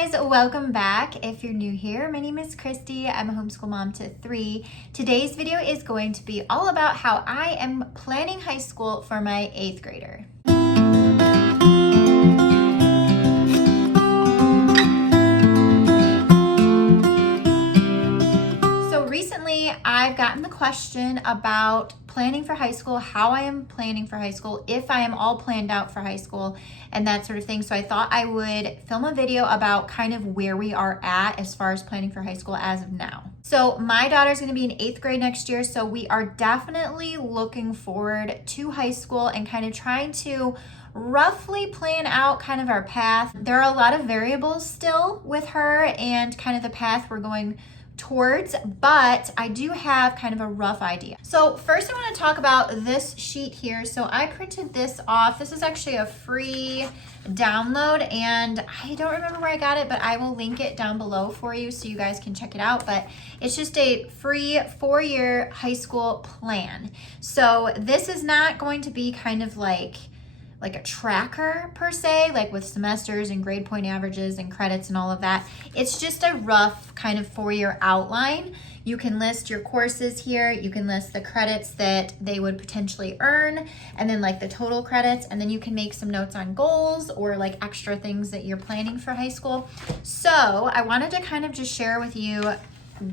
guys, welcome back. If you're new here, my name is Christy. I'm a homeschool mom to 3. Today's video is going to be all about how I am planning high school for my 8th grader. So recently I've gotten the question about planning for high school, how I am planning for high school, if I am all planned out for high school, and that sort of thing. So I thought I would film a video about kind of where we are at as far as planning for high school as of now. So my daughter's going to be in 8th grade next year, so we are definitely looking forward to high school and kind of trying to roughly plan out kind of our path. There are a lot of variables still with her and kind of the path we're going towards, but I do have kind of a rough idea. So first I want to talk about this sheet here. So I printed this off. This is actually a free download and I don't remember where I got it, but I will link it down below for you so you guys can check it out. But it's just a free 4-year high school plan. So this is not going to be kind of like a tracker per se, like with semesters and grade point averages and credits and all of that. It's just a rough kind of 4-year outline. You can list your courses here. You can list the credits that they would potentially earn and then like the total credits. And then you can make some notes on goals or like extra things that you're planning for high school. So I wanted to kind of just share with you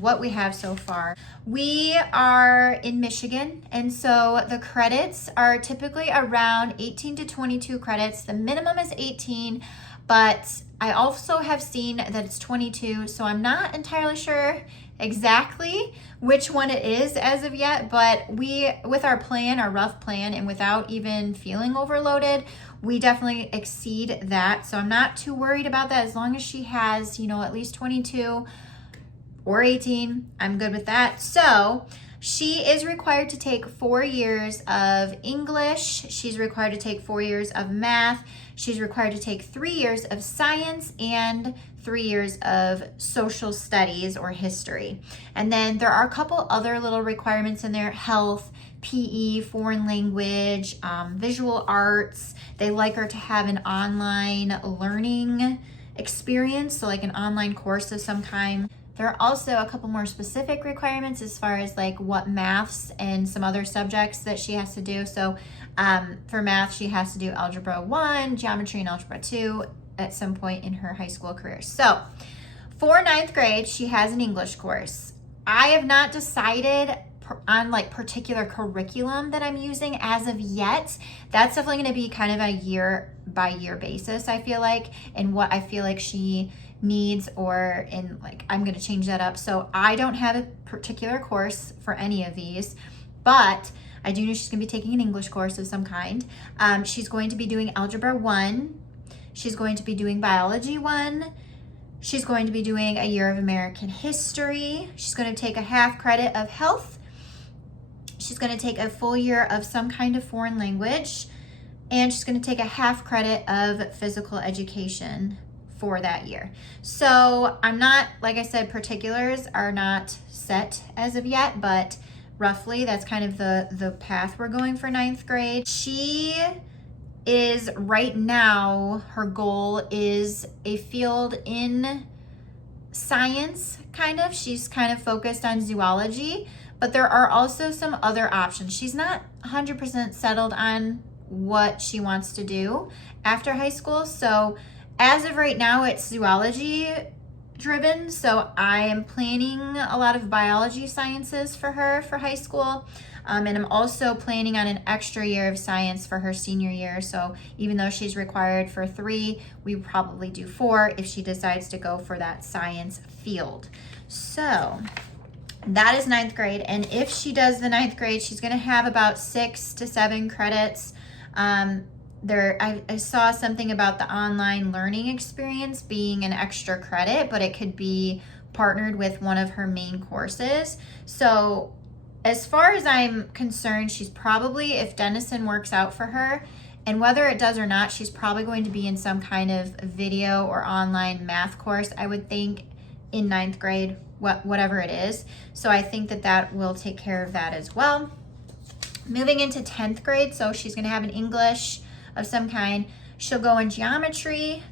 what we have so far. We are in Michigan, and so the credits are typically around 18 to 22 credits. The minimum is 18, but I also have seen that it's 22, so I'm not entirely sure exactly which one it is as of yet, but with our plan, our rough plan, and without even feeling overloaded, we definitely exceed that. So I'm not too worried about that as long as she has, at least 22 or 18, I'm good with that. So she is required to take 4 years of English. She's required to take 4 years of math. She's required to take 3 years of science and 3 years of social studies or history. And then there are a couple other little requirements in there: health, PE, foreign language, visual arts. They like her to have an online learning experience, so like an online course of some kind. There are also a couple more specific requirements as far as like what maths and some other subjects that she has to do. So for math, she has to do Algebra 1, Geometry, and Algebra 2 at some point in her high school career. So for 9th grade, she has an English course. I have not decided on like particular curriculum that I'm using as of yet. That's definitely going to be kind of a year by year basis, I feel like, and what I feel like she needs, or in like I'm going to change that up. So I don't have a particular course for any of these, but I do know she's going to be taking an English course of some kind. She's going to be doing Algebra 1. She's going to be doing Biology 1. She's going to be doing a year of American history. She's going to take a half credit of health. She's going to take a full year of some kind of foreign language, and she's going to take a half credit of physical education for that year. So I'm not, like I said, particulars are not set as of yet, but roughly that's kind of the path we're going for 9th grade. She is right now, her goal is a field in science, kind of. She's kind of focused on zoology, but there are also some other options. She's not 100% settled on what she wants to do after high school. So as of right now, it's zoology driven. So I am planning a lot of biology sciences for her for high school. And I'm also planning on an extra year of science for her senior year. So even though she's required for 3, we probably do 4 if she decides to go for that science field. So that is 9th grade. And if she does the 9th grade, she's going to have about 6 to 7 credits. I saw something about the online learning experience being an extra credit, but it could be partnered with one of her main courses. So as far as I'm concerned, she's probably, if Denison works out for her, and whether it does or not, she's probably going to be in some kind of video or online math course, I would think, in 9th grade, whatever it is. So I think that will take care of that as well. Moving into 10th grade, so she's going to have an English of some kind. She'll go in geometry,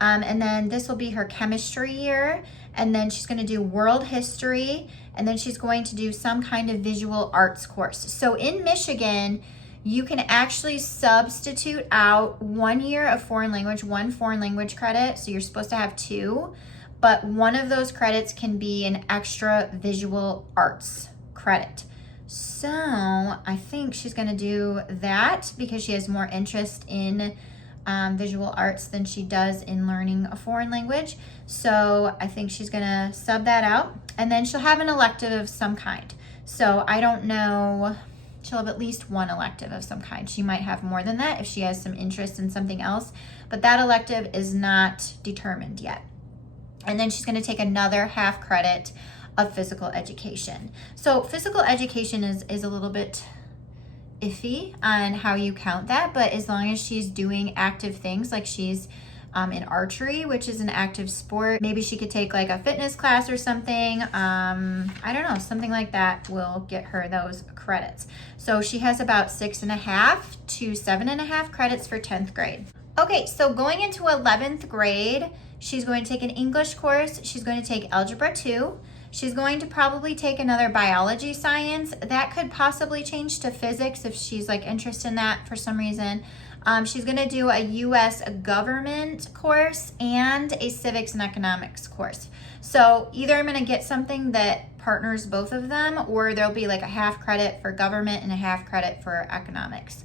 And then this will be her chemistry year. And then she's going to do world history. And then she's going to do some kind of visual arts course. So in Michigan, you can actually substitute out 1 year of foreign language, 1 foreign language credit. So you're supposed to have 2, but one of those credits can be an extra visual arts credit. So I think she's gonna do that because she has more interest in visual arts than she does in learning a foreign language. So I think she's gonna sub that out, and then she'll have an elective of some kind. So I don't know, she'll have at least 1 elective of some kind. She might have more than that if she has some interest in something else, but that elective is not determined yet. And then she's gonna take another half credit of physical education. So physical education is a little bit iffy on how you count that, but as long as she's doing active things, like she's in archery, which is an active sport, maybe she could take like a fitness class or something. I don't know, something like that will get her those credits. So she has about 6.5 to 7.5 credits for 10th grade. Okay, so going into 11th grade, she's going to take an English course. She's going to take Algebra 2. She's going to probably take another biology science. That could possibly change to physics if she's like interested in that for some reason. She's gonna do a US government course and a civics and economics course. So either I'm gonna get something that partners both of them, or there'll be like a half credit for government and a half credit for economics.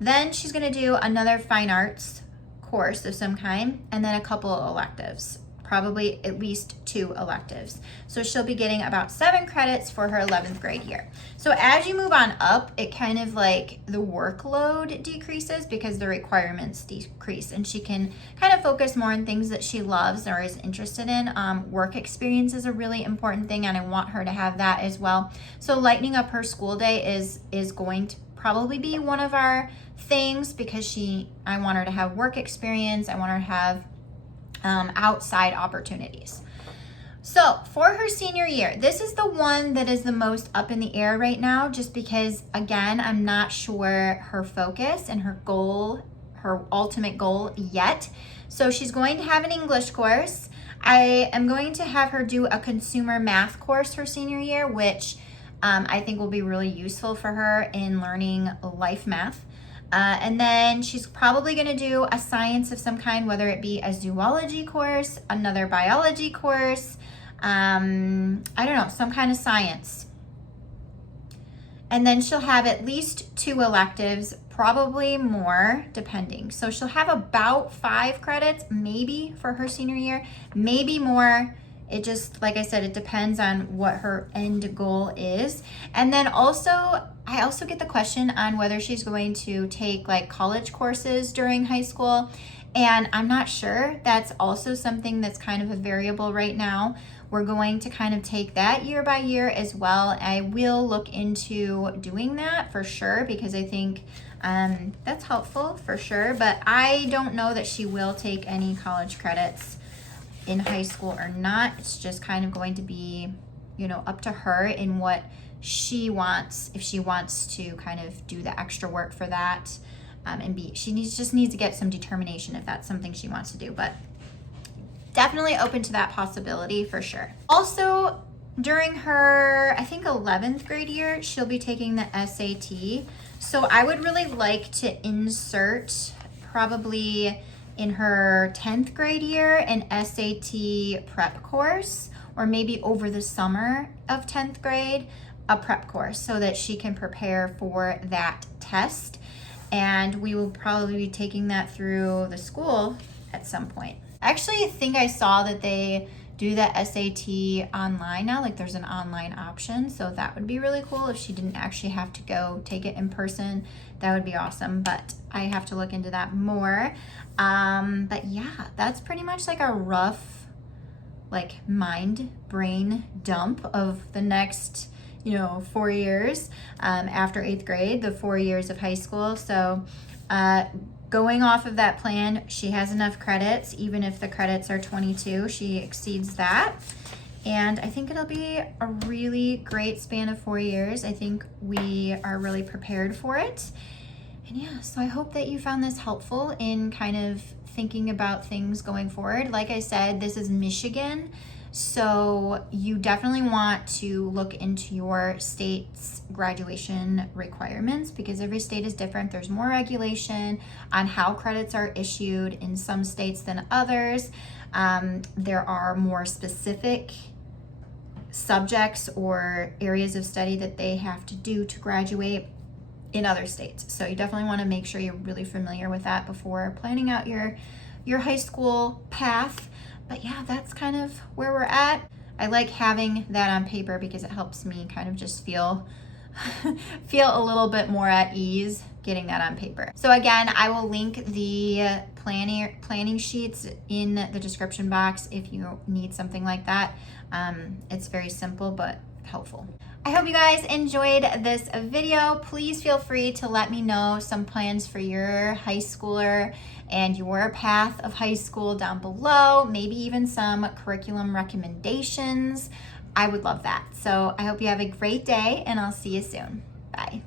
Then she's gonna do another fine arts course of some kind, and then a couple of electives. Probably at least 2 electives. So she'll be getting about 7 credits for her 11th grade year. So as you move on up, it kind of like the workload decreases because the requirements decrease, and she can kind of focus more on things that she loves or is interested in. Work experience is a really important thing, and I want her to have that as well. So lightening up her school day is going to probably be one of our things, because I want her to have work experience. I want her to have outside opportunities. So for her senior year, this is the one that is the most up in the air right now, just because, again, I'm not sure her focus and her goal, her ultimate goal yet. So she's going to have an English course. I am going to have her do a consumer math course her senior year, which I think will be really useful for her in learning life math. And then she's probably going to do a science of some kind, whether it be a zoology course, another biology course, I don't know, some kind of science. And then she'll have at least 2 electives, probably more, depending. So she'll have about 5 credits, maybe, for her senior year, maybe more. It just, like I said, it depends on what her end goal is. And then also, I also get the question on whether she's going to take like college courses during high school. And I'm not sure. That's also something that's kind of a variable right now. We're going to kind of take that year by year as well. I will look into doing that for sure, because I think that's helpful for sure. But I don't know that she will take any college credits in high school or not. It's just kind of going to be, up to her in what she wants, if she wants to kind of do the extra work for that, and she just needs to get some determination if that's something she wants to do. But definitely open to that possibility for sure. Also, during her, I think 11th grade year, she'll be taking the SAT. So I would really like to insert, probably in her 10th grade year, an SAT prep course, or maybe over the summer of 10th grade, a prep course, so that she can prepare for that test. And we will probably be taking that through the school at some point. I actually think I saw that they do the SAT online now, like there's an online option, so that would be really cool if she didn't actually have to go take it in person. That would be awesome, but I have to look into that more. But yeah, that's pretty much like a rough like brain dump of the next 4 years after 8th grade, the 4 years of high school. So going off of that plan, she has enough credits. Even if the credits are 22, she exceeds that. And I think it'll be a really great span of 4 years. I think we are really prepared for it. And yeah, so I hope that you found this helpful in kind of thinking about things going forward. Like I said, this is Michigan, so you definitely want to look into your state's graduation requirements because every state is different. There's more regulation on how credits are issued in some states than others. There are more specific subjects or areas of study that they have to do to graduate in other states. So you definitely want to make sure you're really familiar with that before planning out your high school path. But yeah, that's kind of where we're at. I like having that on paper because it helps me kind of just feel a little bit more at ease getting that on paper. So again, I will link the planning sheets in the description box if you need something like that. It's very simple but helpful. I hope you guys enjoyed this video. Please feel free to let me know some plans for your high schooler and your path of high school down below, maybe even some curriculum recommendations. I would love that. So I hope you have a great day and I'll see you soon. Bye.